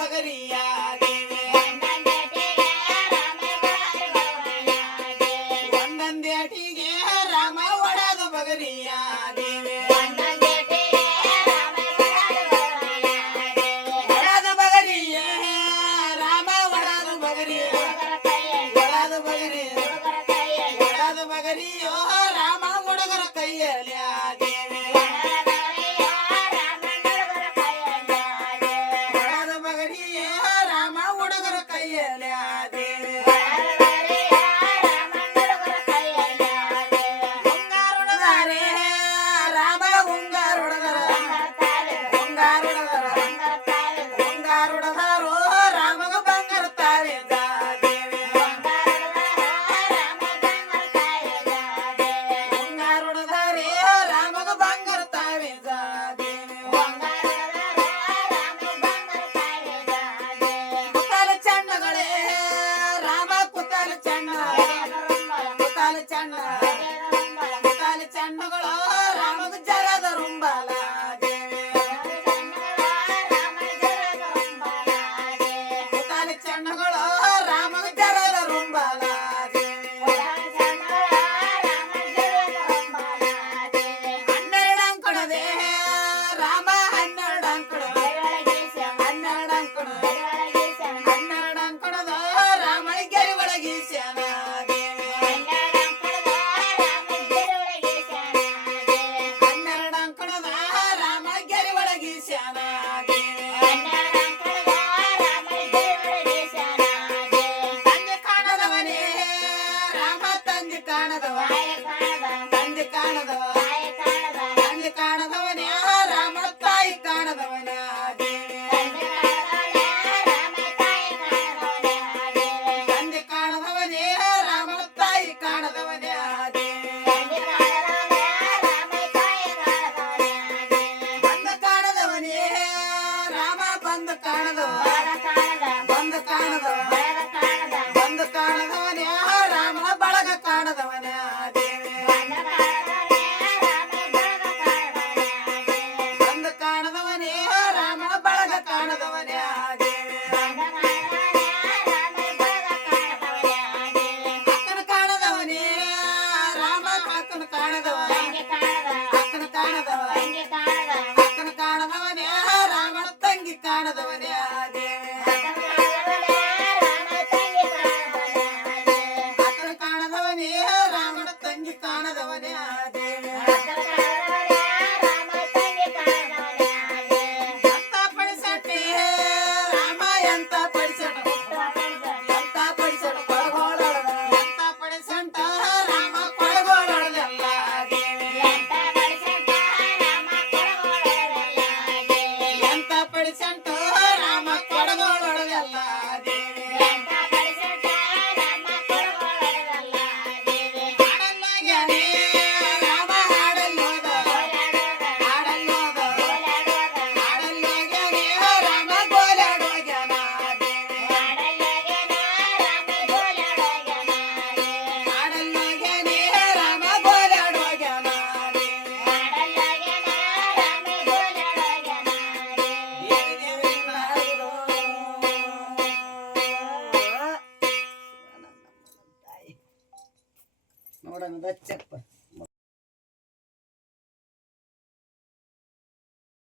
ಮಗರಿಯಾ Deve ಒಂದೊಂದೇಟಿಗೆ Rama ಒಡದು ಬಗರಿಯಾ Bye. ಕಾಣದವ ತಂದೆ ಕಾಣದವ ತಂದೆ ರಾಮ ತಾಯಿ ಕಾಣದವನೇ ರಾಮ ತಾಯಿ ಕಾಣದವನ ಕಾಣದವನೇ ರಾಮ ಬಂದ ಕಾಣದವ Santa Fe. ನೋಡೋಣ ಬಚ್ಚಪ್ಪ